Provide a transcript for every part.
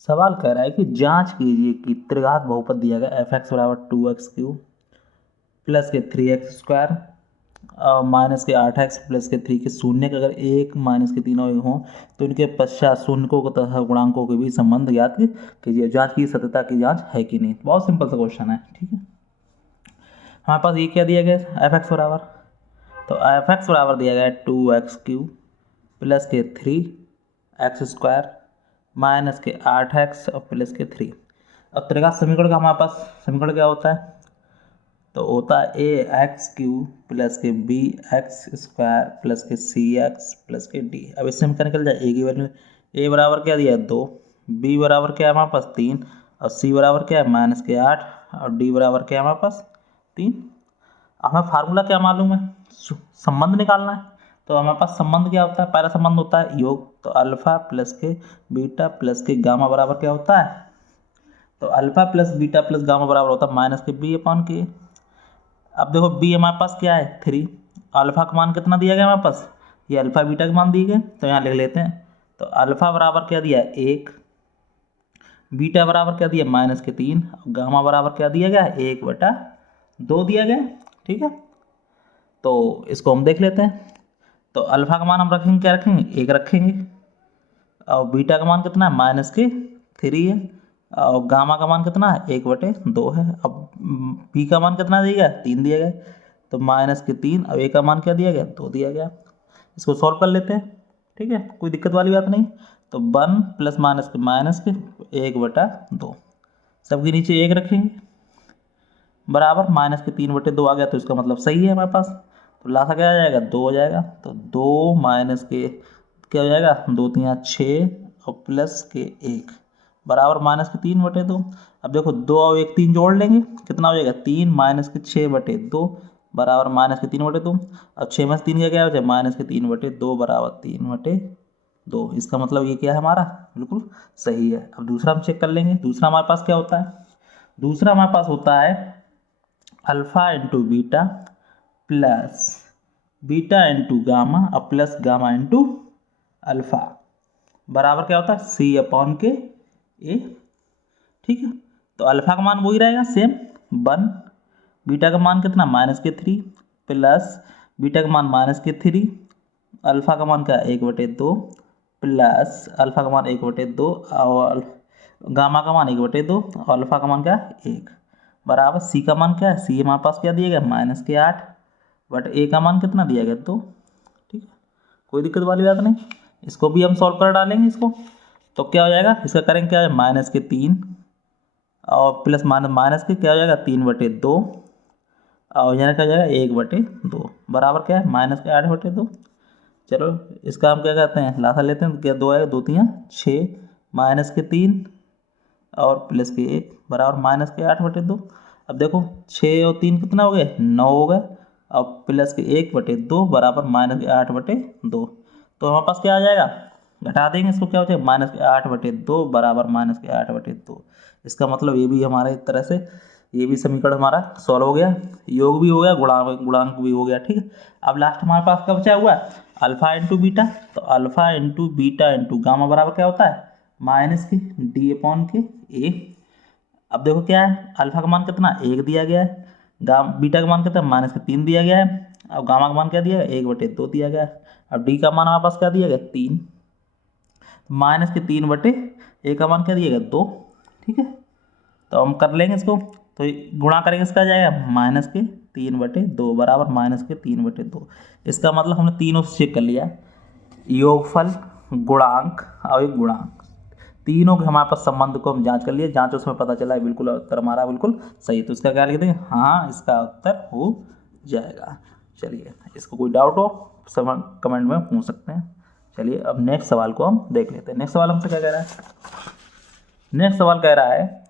सवाल कह रहा है कि जांच कीजिए कि त्रिघात बहुपद दिया गया एफ एक्स बराबर 2x³ प्लस के 3x² माइनस के 8x प्लस के 3 के शून्य के अगर 1 माइनस के तीनों हों तो इनके पश्चात शून्यकों को तथा गुणांकों के बीच संबंध ज्ञात कीजिए। जांच की सत्यता की जांच है कि नहीं। बहुत सिंपल सा क्वेश्चन है। ठीक है, हमारे पास ये क्या दिया गया एफ एक्स बराबर, तो एफ एक्स बराबर दिया गया है 2x³ प्लस के 3x² माइनस के 8x और प्लस के 3। अब त्रिघात समीकरण का हमारे पास समीकरण क्या होता है, तो होता है ax³ प्लस के bx² प्लस के cx प्लस के d। अब इससे हम क्या निकल जाए, a की वैल्यू a बराबर क्या दिया है 2, b बराबर क्या है हमारे पास 3 और c बराबर क्या है माइनस के 8 और d बराबर क्या है हमारे पास 3। हमें फार्मूला क्या मालूम है, संबंध निकालना है। तो हमारे पास संबंध क्या होता है, पहला संबंध होता है योग, तो अल्फा प्लस के बीटा प्लस के गामा बराबर क्या होता है, तो alpha plus beta plus gamma बराबर होता है माइनस के बी अपॉन के। अब देखो बी हमारे पास क्या है 3, अल्फा का मान कितना दिया गया हमारे पास, ये अल्फा बीटा के मान दिए गए, तो यहाँ लिख लेते हैं। तो अल्फा बराबर क्या दिया है 1, बीटा बराबर क्या दिया माइनस के 3, गामा बराबर क्या दिया गया 1/2 दिया गया। ठीक है, तो इसको हम देख लेते हैं। तो अल्फा का मान हम रखेंगे, क्या रखेंगे 1 रखेंगे, और बीटा का मान कितना है माइनस के 3 है, और गामा का मान कितना है 1/2 है। अब बी का मान कितना दिया गया 3 दिया गया, तो माइनस के 3, अब ए का मान क्या दिया गया 2 दिया गया। इसको सॉल्व कर लेते हैं। ठीक है, कोई दिक्कत वाली बात नहीं। तो 1 प्लस माइनस के 1/2, सबके नीचे 1 रखेंगे बराबर माइनस के 3/2 आ गया, तो इसका मतलब सही है हमारे पास। तो लासा क्या आ जाएगा 2 हो जाएगा, तो 2 माइनस के क्या हो जाएगा 2 3 6 और प्लस के 1 बराबर माइनस के 3/2। अब देखो 2 और 1 3 जोड़ लेंगे, कितना हो जाएगा 3 माइनस के 6/2 बराबर माइनस के 3/2। अब 6 में से 3 का क्या हो जाए माइनस के 3/2 बराबर 3/2। इसका मतलब ये क्या है हमारा बिल्कुल सही है। अब दूसरा हम चेक कर लेंगे, दूसरा हमारे पास क्या होता है, दूसरा हमारे पास होता है alpha into beta plus beta into gamma और प्लस गामा इंटू अल्फा बराबर क्या होता है सी अपॉन के ए। ठीक है, तो अल्फा का मान वही रहेगा सेम 1, बीटा का मान कितना माइनस के 3 प्लस बीटा का मान माइनस के 3, अल्फा का मान क्या 1/2 प्लस अल्फा का मान 1/2 और गामा का मान 1/2 और अल्फा का मान क्या 1 बराबर सी का मान क्या है, सी हमारे पास क्या दिया गया माइनस के 8 बट ए का मान कितना दिया गया 2। ठीक है, कोई दिक्कत वाली बात नहीं। इसको भी हम सॉल्व कर डालेंगे इसको, तो क्या हो जाएगा इसका करेंगे क्या है माइनस के 3 और प्लस माइनस के क्या हो जाएगा 3/2 और यहाँ क्या हो जाएगा 1/2 बराबर क्या है माइनस के 8/2। चलो इसका हम क्या कहते हैं लासा लेते हैं, तो क्या 2 आएगा 2 3 6 माइनस के 3 और प्लस के 1 बराबर माइनस के 8/2। अब देखो 6 और 3 कितना हो गए 9 हो गए, और प्लस के 1/2 बराबर माइनस के 8/2। तो हमारे पास क्या आ जाएगा, घटा देंगे इसको, क्या हो जाएगा माइनस के 8/2 बराबर माइनस के 8/2। इसका मतलब ये भी हमारे एक तरह से ये भी समीकरण हमारा सॉल्व हो गया, योग भी हो गया गुणांक गुणांक भी हो गया। ठीक है, अब लास्ट हमारे पास क्या बचा हुआ है अल्फा इंटू बीटा, तो alpha into beta into gamma बराबर क्या होता है माइनस के डी अपॉन के ए। अब देखो क्या है अल्फा का मान कितना 1 दिया गया है, बीटा का मान कितना माइनस के 3 दिया गया है, अब गामा का मान क्या दिया गया 1/2 दिया गया है, अब डी का मान हमारे पास क्या दिया गया 3, माइनस के 3/ए का मान क्या दिया गया 2। ठीक है, तो हम कर लेंगे इसको, तो गुणा करेंगे इसका जाएगा माइनस के 3/2 बराबर माइनस के 3/2। इसका मतलब हमने तीनों से चेक कर लिया, योगफल गुणांक और एक गुणांक, तीनों के हमारे पास संबंध को हम जांच कर लिए, जांच उसमें पता चला है बिल्कुल उत्तर हमारा बिल्कुल सही। तो इसका क्या लिख देंगे, हाँ इसका उत्तर हो जाएगा। चलिए इसको कोई डाउट हो सब कमेंट में पूछ सकते हैं। चलिए अब नेक्स्ट सवाल को हम देख लेते हैं। नेक्स्ट सवाल हमसे क्या कह रहा है, नेक्स्ट सवाल कह रहा है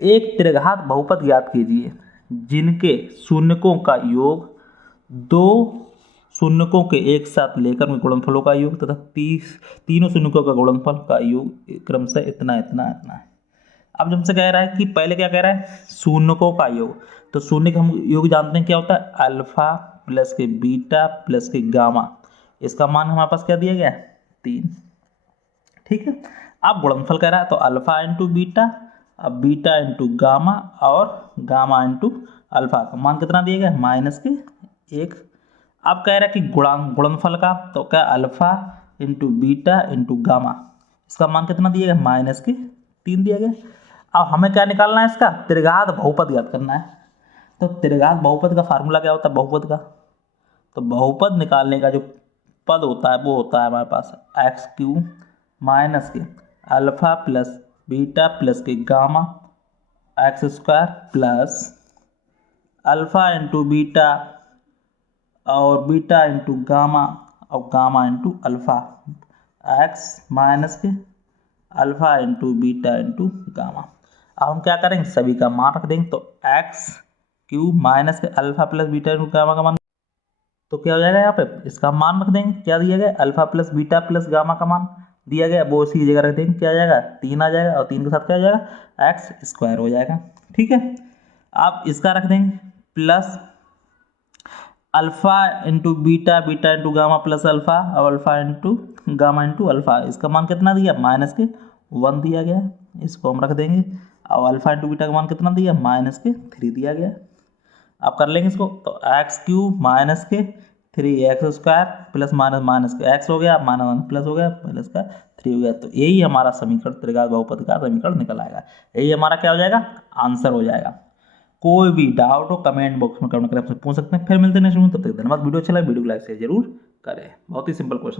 एक त्रिघात बहुपद ज्ञात कीजिए जिनके शून्यकों का योग 2 शून्यकों के एक साथ लेकर में गुणनफलों का योग तथा तीनों शून्यकों का गुणनफल का योग क्रमशः इतना इतना इतना है। अब हमसे कह रहा है कि पहले क्या कह रहा है शून्यकों का योग, तो शून्य का हम योग जानते हैं क्या होता है अल्फा प्लस के बीटा प्लस के गामा, इसका मान हमारे पास क्या दिया गया 3। ठीक है, अब गुणनफल कह रहा है तो अल्फा इंटू बीटा, अब बीटा इंटू गामा और गामा इंटू अल्फा का मान कितना दिया गया -1। अब कह रहा है कि गुणनफल का, तो क्या alpha into beta into gamma, इसका मान कितना दिया गया -3 दिया गया। अब हमें क्या निकालना है, इसका त्रिघात बहुपद ज्ञात करना है। तो त्रिघात बहुपद का फार्मूला क्या होता है बहुपद का, तो बहुपद निकालने का जो पद होता है वो होता है हमारे पास x³ माइनस के अल्फा प्लस बीटा प्लस के gamma x² plus alpha into beta और बीटा इंटू गामा और gamma into alpha, x minus के alpha into beta into gamma. अब हम क्या करेंगे, सभी का मान रख देंगे। तो x³ माइनस के alpha plus beta into gamma का मान, तो क्या हो जाएगा यहाँ पे, इसका मान रख देंगे। क्या दिया गया, alpha plus beta plus gamma का मान दिया गया, वो उसी जगह रख देंगे। क्या आ जाएगा 3 आ जाएगा और 3 के साथ क्या आ जाएगा x² हो जाएगा। ठीक है, आप इसका रख देंगे plus alpha into beta beta into gamma plus alpha और alpha into gamma into alpha, इसका मान कितना दिया -1 दिया गया, इसको हम रख देंगे। और अल्फा इंटू बीटा का मान कितना दिया -3 दिया गया। अब कर लेंगे इसको, तो x³ माइनस के 3x² प्लस माइनस के x हो गया, माइनस प्लस हो गया, प्लस का 3 हो गया। तो यही हमारा समीकरण त्रिघात बहुपद का समीकरण निकल आएगा। यही हमारा क्या हो जाएगा, आंसर हो जाएगा। कोई भी डाउट हो कमेंट बॉक्स में कमेंट करके आपसे पूछ सकते हैं। फिर मिलते हैं नेक्स्ट वीडियो में, तब तक धन्यवाद। वीडियो अच्छा लगा वीडियो को लाइक शेयर जरूर करें। बहुत ही सिंपल क्वेश्चन।